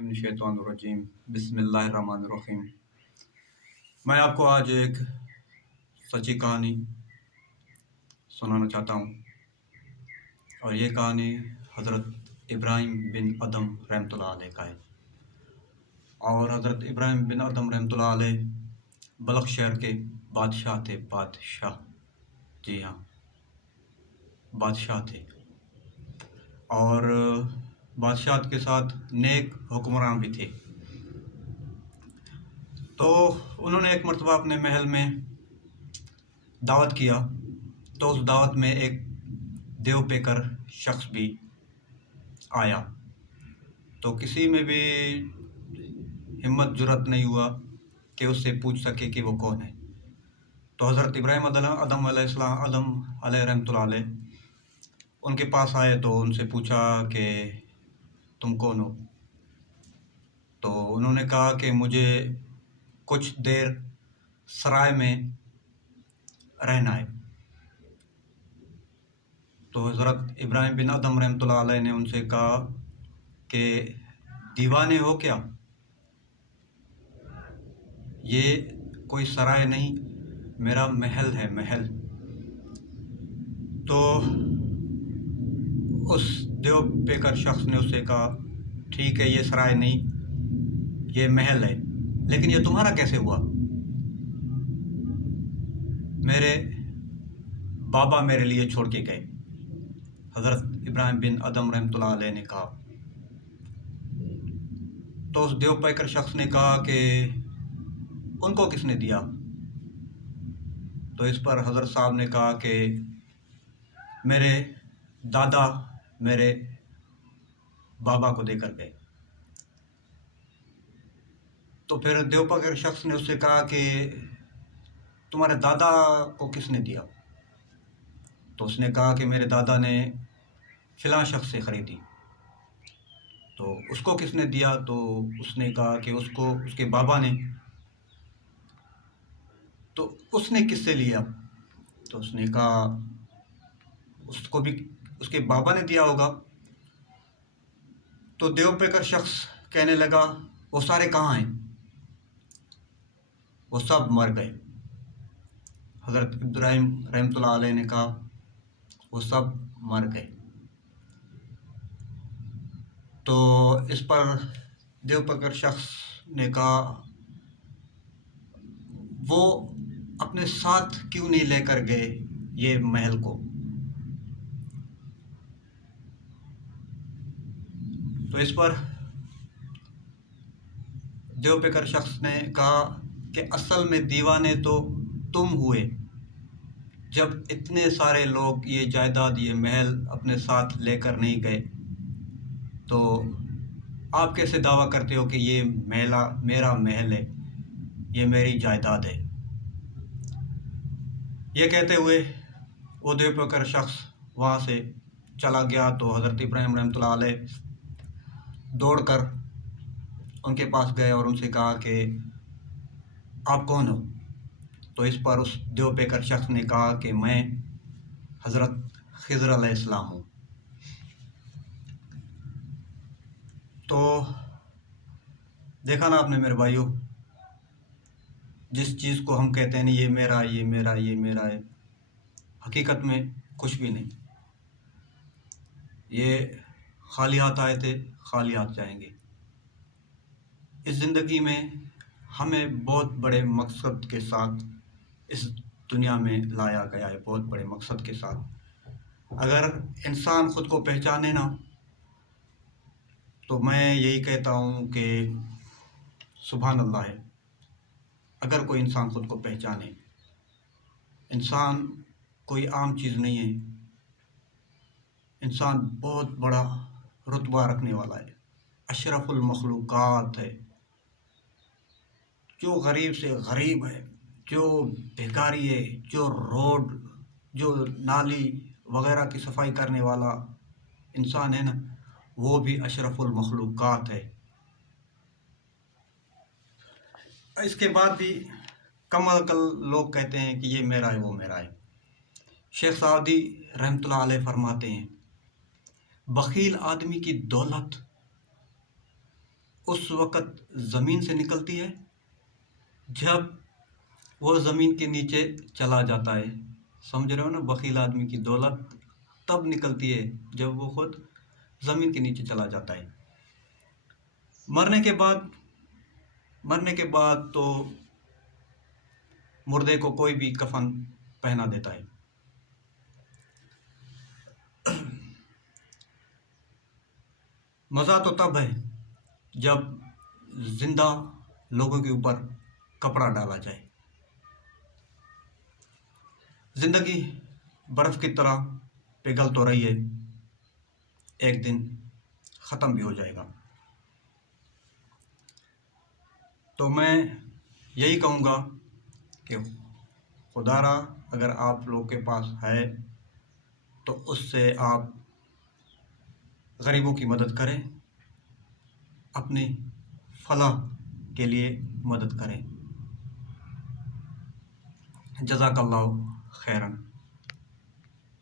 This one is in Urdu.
من الشیطان الرجیم بسم اللہ الرحمن الرحیم۔ میں آپ کو آج ایک سچی کہانی سنانا چاہتا ہوں، اور یہ کہانی حضرت ابراہیم بن ادم رحمۃ اللہ علیہ کا ہے۔ اور حضرت ابراہیم بن ادم رحمۃ اللہ علیہ بلخ شہر کے بادشاہ تھے۔ بادشاہ، جی ہاں، بادشاہ تھے، اور بادشاہت کے ساتھ نیک حکمران بھی تھے۔ تو انہوں نے ایک مرتبہ اپنے محل میں دعوت کیا، تو اس دعوت میں ایک دیو پیکر شخص بھی آیا۔ تو کسی میں بھی ہمت جرأت نہیں ہوا کہ اس سے پوچھ سکے کہ وہ کون ہے۔ تو حضرت ابراہیم ادم علیہ السلام، ادم علیہ رحمۃ اللہ علیہ، ان کے پاس آئے تو ان سے پوچھا کہ تم کون ہو؟ تو انہوں نے کہا کہ مجھے کچھ دیر سرائے میں رہنا ہے۔ تو حضرت ابراہیم بن ادم رحمۃ اللہ علیہ نے ان سے کہا کہ دیوانے ہو کیا؟ یہ کوئی سرائے نہیں، میرا محل ہے، محل۔ تو اس دیو پیکر شخص نے اس سے کہا ٹھیک ہے، یہ سرائے نہیں، یہ محل ہے، لیکن یہ تمہارا کیسے ہوا؟ میرے بابا میرے لیے چھوڑ کے گئے، حضرت ابراہیم بن ادم رحمۃ اللہ علیہ نے کہا۔ تو اس دیو پیکر شخص نے کہا کہ ان کو کس نے دیا؟ تو اس پر حضرت صاحب نے کہا کہ میرے دادا میرے بابا کو دے کر گئے۔ تو پھر دیو پیکر شخص نے اس سے کہا کہ تمہارے دادا کو کس نے دیا؟ تو اس نے کہا کہ میرے دادا نے فلاں شخص سے خریدی۔ تو اس کو کس نے دیا؟ تو اس نے کہا کہ اس کو اس کے بابا نے۔ تو اس نے کس سے لیا؟ تو اس نے کہا اس کو بھی اس کے بابا نے دیا ہوگا۔ تو دیو پیکر شخص کہنے لگا وہ سارے کہاں ہیں؟ وہ سب مر گئے۔ حضرت ابراہیم رحمۃ اللہ علیہ نے کہا وہ سب مر گئے۔ تو اس پر دیو پیکر شخص نے کہا وہ اپنے ساتھ کیوں نہیں لے کر گئے یہ محل کو؟ تو اس پر دیو پیکر شخص نے کہا کہ اصل میں دیوانے تو تم ہوئے، جب اتنے سارے لوگ یہ جائیداد، یہ محل اپنے ساتھ لے کر نہیں گئے، تو آپ کیسے دعویٰ کرتے ہو کہ یہ میرا محل ہے، یہ میری جائیداد ہے؟ یہ کہتے ہوئے وہ دیو پیکر شخص وہاں سے چلا گیا۔ تو حضرت ابراہیم رحمۃ اللہ علیہ دوڑ کر ان کے پاس گئے اور ان سے کہا کہ آپ کون ہو؟ تو اس پر اس دیو پیکر شخص نے کہا کہ میں حضرت خضر علیہ السلام ہوں۔ تو دیکھا نا آپ نے میرے بھائیوں، جس چیز کو ہم کہتے ہیں نا یہ میرا، یہ میرا، یہ میرا ہے، حقیقت میں کچھ بھی نہیں۔ یہ خالی ہاتھ آئے تھے، خالی ہاتھ جائیں گے۔ اس زندگی میں ہمیں بہت بڑے مقصد کے ساتھ اس دنیا میں لایا گیا ہے، بہت بڑے مقصد کے ساتھ۔ اگر انسان خود کو پہچانے نا، تو میں یہی کہتا ہوں کہ سبحان اللہ ہے۔ اگر کوئی انسان خود کو پہچانے، انسان کوئی عام چیز نہیں ہے، انسان بہت بڑا رتبہ رکھنے والا ہے، اشرف المخلوقات ہے، جو غریب سے غریب ہے، جو بھکاری ہے، جو روڈ، جو نالی وغیرہ کی صفائی کرنے والا انسان ہے نا، وہ بھی اشرف المخلوقات ہے۔ اس کے بعد بھی کم عقل لوگ کہتے ہیں کہ یہ میرا ہے، وہ میرا ہے۔ شیخ سعدی رحمۃ اللہ علیہ فرماتے ہیں بخیل آدمی کی دولت اس وقت زمین سے نکلتی ہے جب وہ زمین کے نیچے چلا جاتا ہے. سمجھ رہے ہو نا؟ بخیل آدمی کی دولت تب نکلتی ہے جب وہ خود زمین کے نیچے چلا جاتا ہے. مرنے کے بعد تو مردے کو کوئی بھی کفن پہنا دیتا ہے. مزہ تو تب ہے جب زندہ لوگوں کے اوپر کپڑا ڈالا جائے. زندگی برف کی طرح پگھل تو رہی ہے، ایک دن ختم بھی ہو جائے گا. تو میں یہی کہوں گا کہ خدا را اگر آپ لوگ کے پاس ہے تو اس سے آپ غریبوں کی مدد کریں، اپنی فلاح کے لیے مدد کریں. جزاک اللہ خیراً.